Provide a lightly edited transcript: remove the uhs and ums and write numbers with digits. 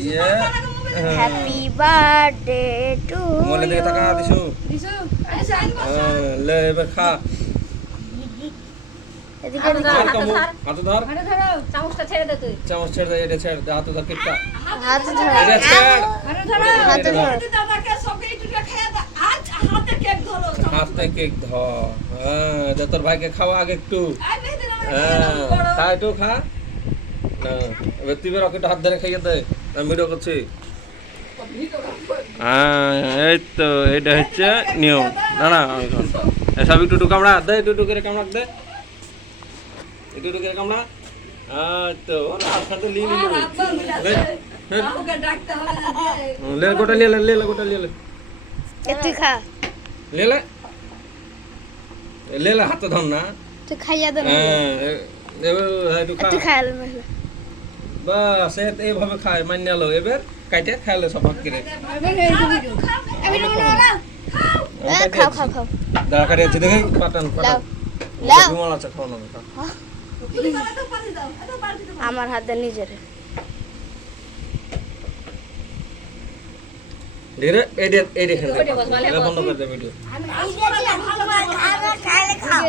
ইয়ে happy birthday to মোলে দিকে তাকা দিশু লে এবার খা এদিকে হাতে ধর চামচটা ছেড়ে দে তুই। চামচ ছেড়ে দে এটা ছেড়ে দে হাতে ধর কেকটা হাত ধর এটা ছেড়ে হাতে ধর হাতে কেক ধর হ্যাঁ দে তোর ভাইকে খাওয়া আগে একটু হ্যাঁ খা একটু খা না এবার তুই রকেট হাত ধরে খাইয়ে দে আমি ভিডিও করছি হ্যাঁ এই তো এটা হচ্ছে নিয়ম না না সব একটু একটু কামড়া দে একটু একটু করে কামড়া দে একটু একটু করে কামড়া তো আর সাথে লিয়ে নিল লে গোটা লিয়ে লে গোটা লিয়ে লে তুই খা লে লে লে হাতে ধর না তুই খাইয়া দে হ্যাঁ এবার একটু খা তুই খাইলে মেলে বাস এইভাবে খায় মান্য লো এবার কাইটে খাইলে সব ভাগ করে খাও খাও খাও দাঁড়া কাটে আছে দেখে পাটান লাও পাটান লাও বিমল আছে খাওয়ানো খা আমার হাতে নিজের ধীরে এডে এডে খেলে বন্ধ করে দে ভিডিও আমি খাইলে খাও